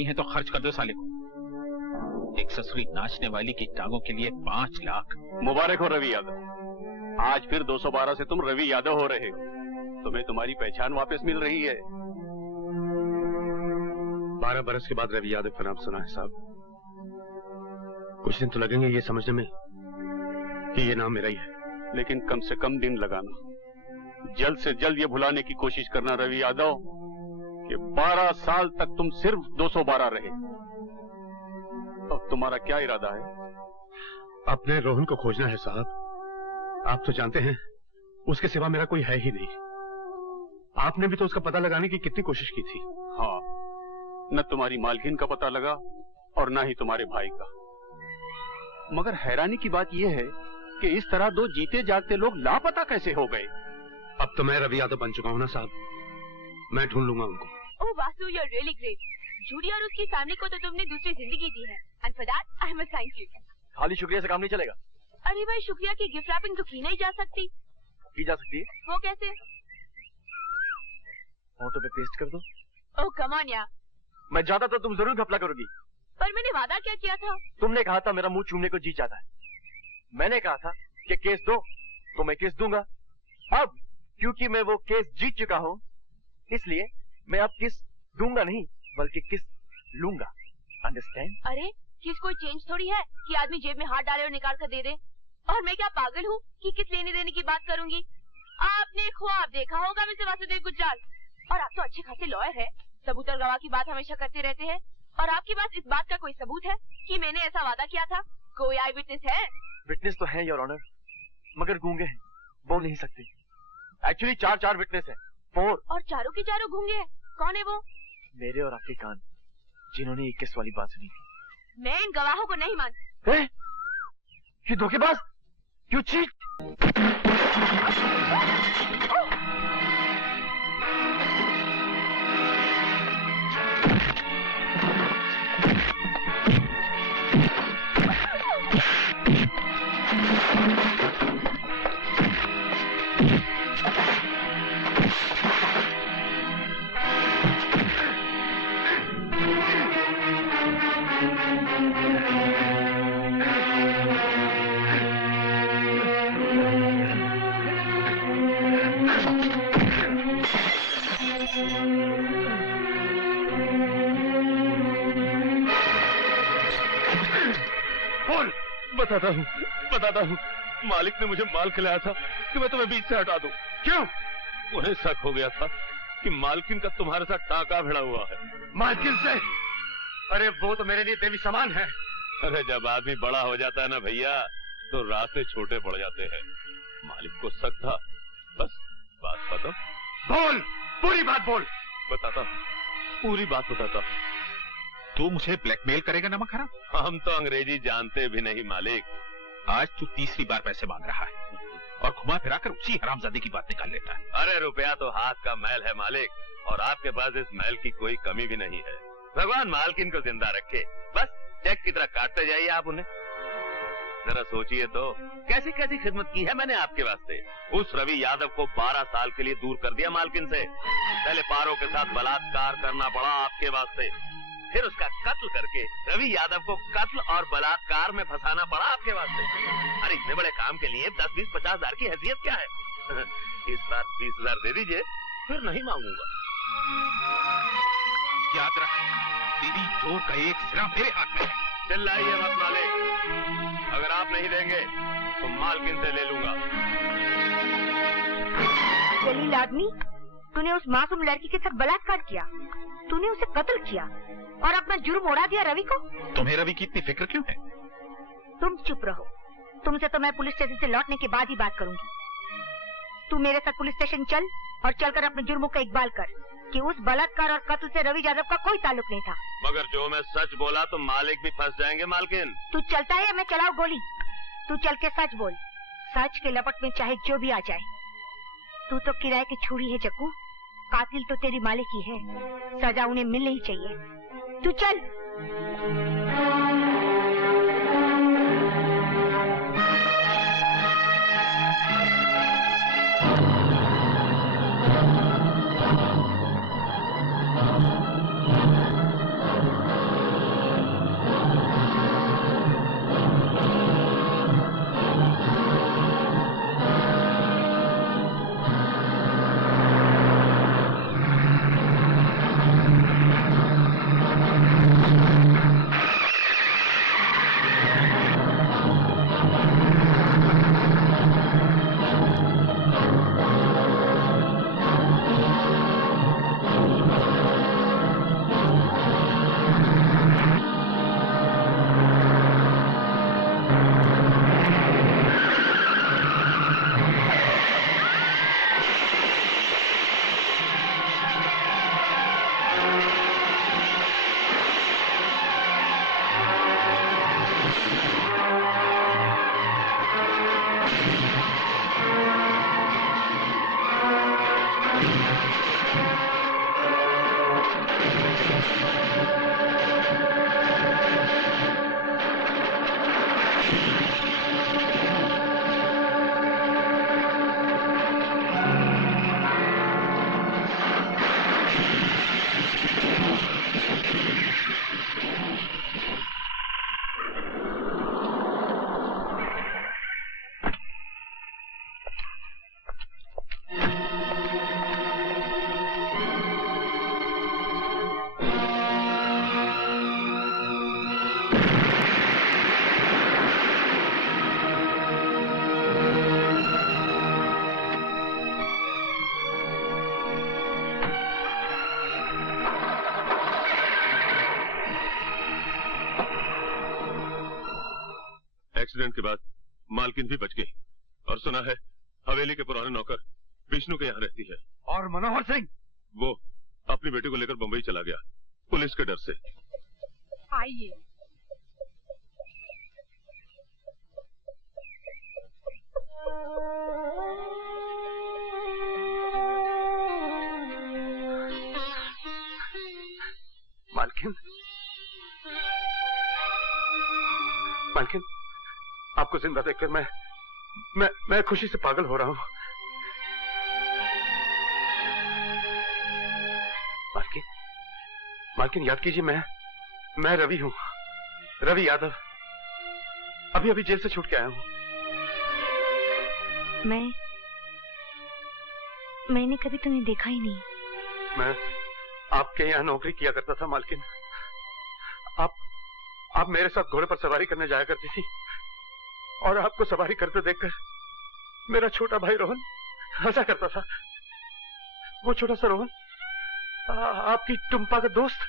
नहीं है तो खर्च कर दो साले को। एक ससुरी नाचने वाली की टांगों के लिए 5 लाख। मुबारक हो रवि यादव, आज फिर 212 से तुम रवि यादव हो रहे हो। तुम्हें तुम्हारी पहचान वापस मिल रही है। 12 बरस के बाद रवि यादव का नाम सुना है साहब। कुछ दिन तो लगेंगे ये समझने में कि ये नाम मेरा ही है, लेकिन कम से कम दिन लगाना। जल्द से जल्द ये भुलाने की कोशिश करना रवि यादव कि 12 साल तक तुम सिर्फ 212 रहे। अब तुम्हारा क्या इरादा है? अपने रोहन को खोजना है साहब। आप तो जानते हैं उसके सिवा मेरा कोई है ही नहीं। आपने भी तो उसका पता लगाने की कितनी कोशिश की थी। हाँ, न तुम्हारी मालकिन का पता लगा और न ही तुम्हारे भाई का। मगर हैरानी की बात यह है कि इस तरह 2 जीते जागते लोग लापता कैसे हो गए? अब तो मैं रवि यादव बन चुका हूं ना साहब, मैं ढूंढ लूंगा उनको। Oh Vasu, you are really great. Judy और उसकी फैमिली को तो तुमने दूसरी जिंदगी दी है, and for that I must thank you. खाली शुक्रिया से काम नहीं चलेगा। अरे भाई, शुक्रिया की गिफ्ट रैपिंग तो की नहीं जा सकती। की जा सकती है। वो कैसे? फोटो पे पेस्ट कर दो। ओह कम ऑन यार। मैं जाता तो तुम जरूर घपला करोगी। पर मैंने वादा क्या किया था? तुमने कहा था मेरा मुंह चूमने को जी चाहता है। मैंने कहा था कि केस दो तो मैं केस दूंगा। अब क्योंकि मैं वो केस जीत चुका हूँ, इसलिए मैं अब किस दूंगा नहीं बल्कि किस लूंगा। अंडरस्टैंड? अरे किस कोई चेंज थोड़ी है कि आदमी जेब में हाथ डाले और निकाल कर दे दे। और मैं क्या पागल हूँ कि किस लेने देने की बात करूंगी? आपने ख्वाब देखा होगा मिस्टर वासुदेव गुजराल, और आप तो अच्छे खासे लॉयर है, सबूत और गवाह की बात हमेशा करते रहते हैं। और आपके पास इस बात का कोई सबूत है कि मैंने ऐसा वादा किया था? कोई आई विटनेस है? विटनेस तो है योर ऑनर, मगर गूंगे हैं, बोल नहीं सकते। एक्चुअली 4 विटनेस है, 4। और चारों के चारों गूंगे हैं। कौन है वो? मेरे और आपके कान, जिन्होंने 21 वाली बात सुनी थी। मैं इन गवाहों को नहीं मानती। ये धोखेबाज, यू चीट। बताता हूँ, मालिक ने मुझे माल खिलाया था कि मैं तुम्हें बीच से हटा दूं। क्यों? उन्हें शक हो गया था कि मालकिन का तुम्हारे साथ टाका भिड़ा हुआ है। मालकिन से? अरे वो तो मेरे लिए देवी समान है। अरे जब आदमी बड़ा हो जाता है ना भैया, तो रास्ते छोटे पड़ जाते हैं। मालिक को शक था, बस बात खत्म। बोल, पूरी बात बोल। बताता, पूरी बात बताता। तू मुझे ब्लैकमेल करेगा नमक हराम? हम तो अंग्रेजी जानते भी नहीं मालिक। आज तू तीसरी बार पैसे मांग रहा है और घुमा फिरा कर उसी हरामजादे की बात निकाल लेता है। अरे रुपया तो हाथ का मैल है मालिक, और आपके पास इस मैल की कोई कमी भी नहीं है। भगवान मालकिन को जिंदा रखे, बस चेक की तरह काटते जाइए आप उन्हें। जरा सोचिए तो कैसी कैसी खिदमत की है मैंने आपके वास्ते। उस रवि यादव को 12 साल के लिए दूर कर दिया मालकिन से। पहले पारों के साथ बलात्कार करना पड़ा आपके वास्ते, फिर उसका कत्ल करके रवि यादव को कत्ल और बलात्कार में फंसाना पड़ा आपके वास्ते। अरे इतने बड़े काम के लिए 10, 20, 50 हजार की हैसियत क्या है? इस बार 20,000 दे दीजिए, फिर नहीं मांगूंगा। याद रख, तेरी जोर का एक सिरा मेरे हाथ में है। चिल्लाइए मत मालिक, अगर आप नहीं देंगे तो मालकिन से ले लूंगा। जलील आदमी, तूने उस मासूम लड़की के साथ बलात्कार किया, तूने उसे कत्ल किया और अपना जुर्म उड़ा दिया रवि को। तुम्हें रवि की इतनी फिक्र क्यों है? तुम चुप रहो, तुमसे तो मैं पुलिस स्टेशन से लौटने के बाद ही बात करूंगी। तू मेरे साथ पुलिस स्टेशन चल और चलकर अपने जुर्मों का इकबाल कर कि उस बलात्कार और कत्ल से रवि यादव का कोई ताल्लुक नहीं था। मगर जो मैं सच बोला तो मालिक भी फंस जाएंगे मालकिन। तू चलता है या मैं चलाऊं गोली? तू चल के सच बोल, सच के लपट में चाहे जो भी आ जाए। तू तो किराए की छुरी है जग्गू, कातिल तो तेरी मालिक ही है, सजा उन्हें मिलनी ही चाहिए। तू चल। एक्सीडेंट के बाद मालकिन भी बच गई और सुना है हवेली के पुराने नौकर विष्णु के यहाँ रहती है। और मनोहर सिंह? वो अपनी बेटी को लेकर बंबई चला गया पुलिस के डर से। आइए। मालकिन, मालकिन, आपको जिंदा देखकर मैं खुशी से पागल हो रहा हूं। मालकिन, मालकिन याद कीजिए, मैं रवि हूं, रवि यादव। अभी जेल से छूट के आया हूं। मैंने कभी तुम्हें देखा ही नहीं। मैं आपके यहाँ नौकरी किया करता था मालकिन। आप मेरे साथ घोड़े पर सवारी करने जाया करती थी और आपको सवारी करते देखकर मेरा छोटा भाई रोहन हंसा करता था। वो छोटा सा रोहन आपकी टुम्पा का दोस्त।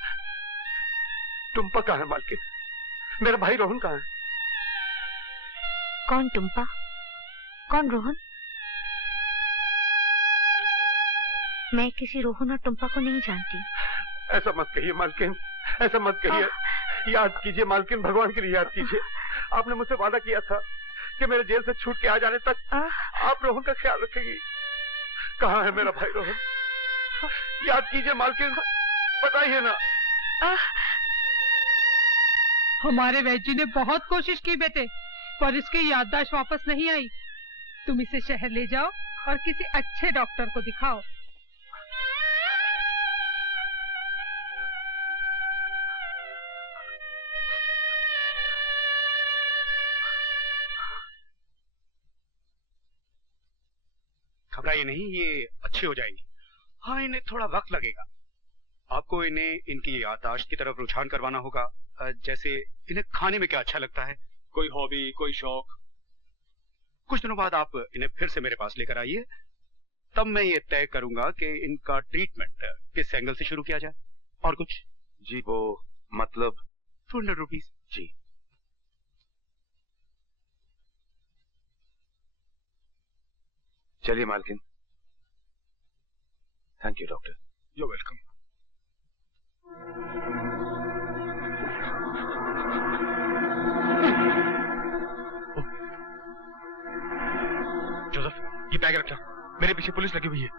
टुम्पा कहाँ है मालकिन? मेरा भाई रोहन कहाँ है? कौन टुम्पा? कौन रोहन? मैं किसी रोहन और टुम्पा को नहीं जानती। ऐसा मत कहिए मालकिन, ऐसा मत कहिए। याद कीजिए मालकिन, भगवान के लिए याद कीजिए। आपने मुझसे वादा किया था कि मेरे जेल से छूट के आ जाने तक आप रोहन का ख्याल रखेंगी। कहाँ है मेरा भाई रोहन? याद कीजिए मालकिन, बताइए ना। हमारे वैद्य ने बहुत कोशिश की बेटे, पर इसकी याददाश्त वापस नहीं आई। तुम इसे शहर ले जाओ और किसी अच्छे डॉक्टर को दिखाओ। घबराइए नहीं, ये अच्छे हो जाएंगी। हाँ, इन्हें थोड़ा वक्त लगेगा। आपको इन्हें इनकी याददाश्त की तरफ रुझान करवाना होगा। जैसे इन्हें खाने में क्या अच्छा लगता है, कोई हॉबी, कोई शौक। कुछ दिनों बाद आप इन्हें फिर से मेरे पास लेकर आइए, तब मैं ये तय करूंगा कि इनका ट्रीटमेंट किस एंगल से शुरू किया जाए। और कुछ? जी वो मतलब 200 रुपीज। जी चलिए मालकिन। Thank you doctor. You welcome. Joseph, ये बैग रखना, मेरे पीछे पुलिस लगी हुई है।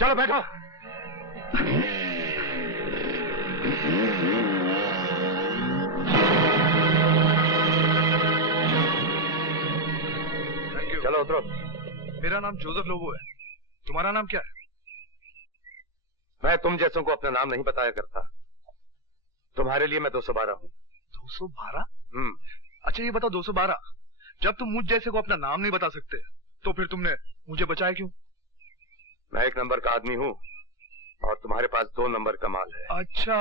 चलो बैठो। चलो उतरो। मेरा नाम जोसेफ लोबो है। तुम्हारा नाम क्या है? मैं तुम जैसों को अपना नाम नहीं बताया करता। तुम्हारे लिए मैं 212 हूँ। 212? अच्छा ये बताओ 212, जब तुम मुझ जैसे को अपना नाम नहीं बता सकते तो फिर तुमने मुझे बचाया क्यों? मैं 1 नंबर का आदमी हूँ और तुम्हारे पास 2 नंबर का माल है। अच्छा,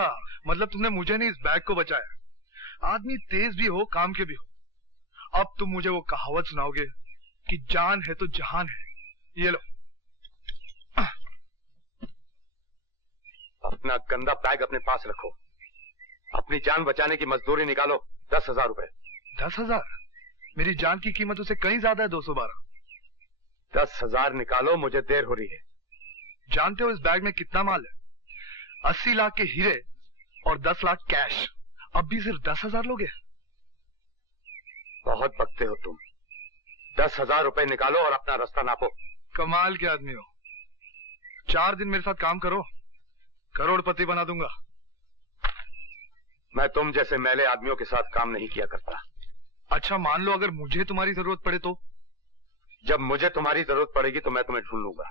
मतलब तुमने मुझे नहीं इस बैग को बचाया। आदमी तेज भी हो, काम के भी हो। अब तुम मुझे वो कहावत सुनाओगे कि जान है तो जहान है। ये लो। अपना गंदा बैग अपने पास रखो। अपनी जान बचाने की मजदूरी निकालो, 10,000 रुपए। 10,000? मेरी जान की कीमत उसे कहीं ज्यादा है 212। 10,000 निकालो, मुझे देर हो रही है। जानते हो इस बैग में कितना माल है? 80 लाख के हीरे और 10 लाख कैश। अब भी सिर्फ 10,000 लोगे? बहुत बकते हो तुम। 10,000 रुपए निकालो और अपना रास्ता नापो। कमाल के आदमी हो। 4 दिन मेरे साथ काम करो, करोड़पति बना दूंगा। मैं तुम जैसे मैले आदमियों के साथ काम नहीं किया करता। अच्छा मान लो अगर मुझे तुम्हारी जरूरत पड़े तो? जब मुझे तुम्हारी जरूरत पड़ेगी तो मैं तुम्हें ढूंढ लूंगा।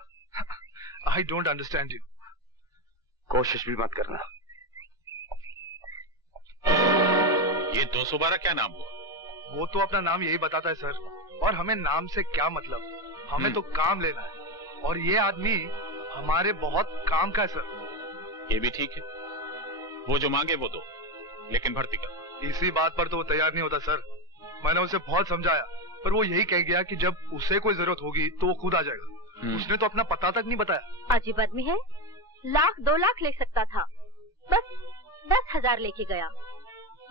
I don't understand you. कोशिश भी मत करना। ये 212 क्या नाम हुआ? वो तो अपना नाम यही बताता है सर, और हमें नाम से क्या मतलब, हमें तो काम लेना है, और ये आदमी हमारे बहुत काम का है सर। ये भी ठीक है, वो जो मांगे वो दो, लेकिन भर्ती कर। इसी बात पर तो वो तैयार नहीं होता सर। मैंने उसे बहुत समझाया, पर वो यही कह गया कि जब उसे कोई जरूरत होगी तो वो खुद आ जाएगा। उसने तो अपना पता तक नहीं बताया। अजीब आदमी है, 1,00,000 2,00,000 ले सकता था, बस 10,000 लेके गया।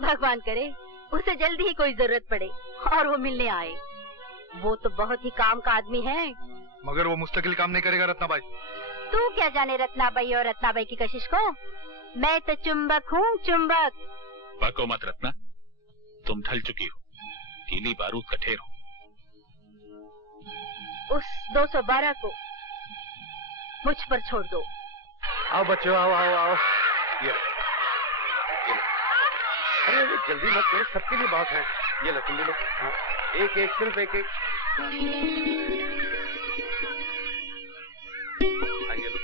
भगवान करे उसे जल्दी ही कोई जरूरत पड़े और वो मिलने आए। वो तो बहुत ही काम का आदमी है। मगर वो मुस्तकिल काम नहीं करेगा रत्नाबाई। तू क्या जाने रत्नाबाई और रत्नाबाई की कशिश को। मैं तो चुंबक हूँ, चुंबक। बको मत रत्ना, तुम ढल चुकी हो, कीली बारूद का ढेर हो। उस 212 को मुझ पर छोड़ दो। आओ बच्चों, आओ आओ आओ। ये अरे जल्दी मत करो, सबके लिए बहुत है। ये लो, तुम भी लो। हाँ, एक एक, सिर्फ एक एक। ये लो,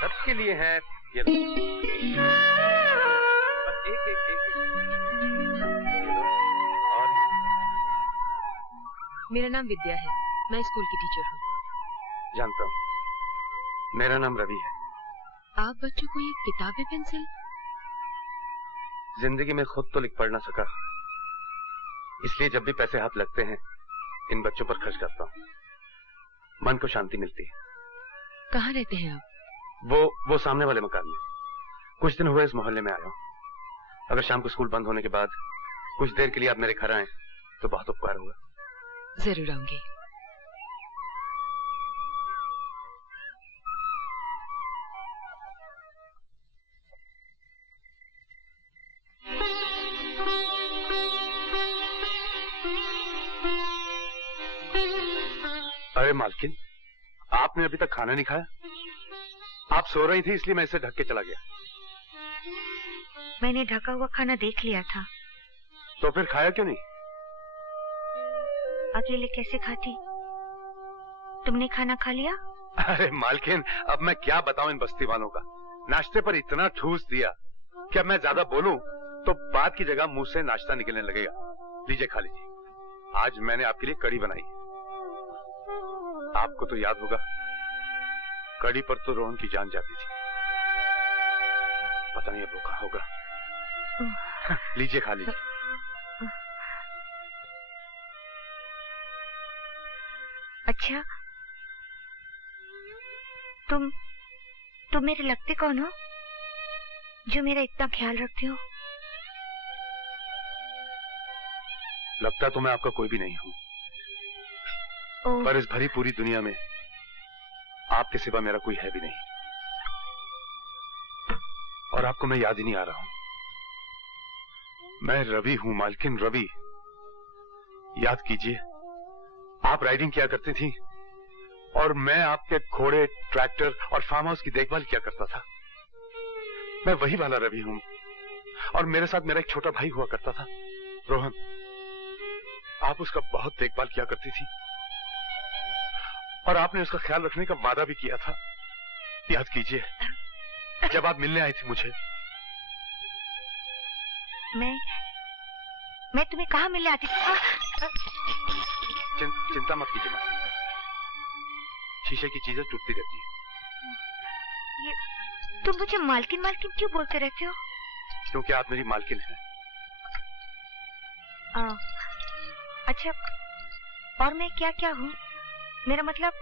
सबके लिए है। ये लो, बस एक एक एक एक। ये लो, और मेरा नाम विद्या है, मैं स्कूल की टीचर हूँ। जानता हूँ, मेरा नाम रवि है। आप बच्चों को ये किताबें पेंसिल? जिंदगी में खुद तो लिख पढ़ ना सका, इसलिए जब भी पैसे हाथ लगते हैं इन बच्चों पर खर्च करता हूँ। मन को शांति मिलती है। कहाँ रहते हैं आप? वो सामने वाले मकान में। कुछ दिन हुए इस मोहल्ले में आया हूँ। अगर शाम को स्कूल बंद होने के बाद कुछ देर के लिए आप मेरे घर आए तो बहुत उपकार होगा। जरूर आऊंगी। अरे मालकिन, आपने अभी तक खाना नहीं खाया? आप सो रही थी इसलिए मैं इसे ढक के चला गया। मैंने ढका हुआ खाना देख लिया था। तो फिर खाया क्यों नहीं? अकेले कैसे खाती? तुमने खाना खा लिया? अरे मालकिन, अब मैं क्या बताऊं इन बस्ती वालों का। नाश्ते पर इतना ठूस दिया कि अब मैं ज्यादा बोलूं तो बात की जगह मुंह से नाश्ता निकलने लगेगा। लीजिए, खा लीजिए। आज मैंने आपके लिए कढ़ी बनाई है। आपको तो याद होगा, कढ़ी पर तो रोहन की जान जाती थी। पता नहीं अब वो कहाँ होगा। लीजिए, खा लीजिए। अच्छा, तुम मेरे लगते कौन हो जो मेरा इतना ख्याल रखते हो? लगता तो मैं आपका कोई भी नहीं हूं, पर इस भरी पूरी दुनिया में आपके सिवा मेरा कोई है भी नहीं। और आपको मैं याद ही नहीं आ रहा हूं। मैं रवि हूं मालकिन, रवि। याद कीजिए, आप राइडिंग किया करती थी और मैं आपके घोड़े, ट्रैक्टर और फार्म हाउस की देखभाल किया करता था। मैं वही वाला रवि हूं। और मेरे साथ मेरा एक छोटा भाई हुआ करता था, रोहन। आप उसका बहुत देखभाल किया करती थी और आपने उसका ख्याल रखने का वादा भी किया था। याद कीजिए, जब आप मिलने आई थी मुझे। मैं तुम्हें कहाँ मिलने आती थी? चिंता मत कीजिए माँ, शीशे की चीजें टूटती रहती हैं। तुम मुझे मालकिन मालकिन क्यों बोलते रहते हो? क्योंकि आप मेरी मालकिन हैं। अच्छा, और मैं क्या क्या हूँ? मेरा मतलब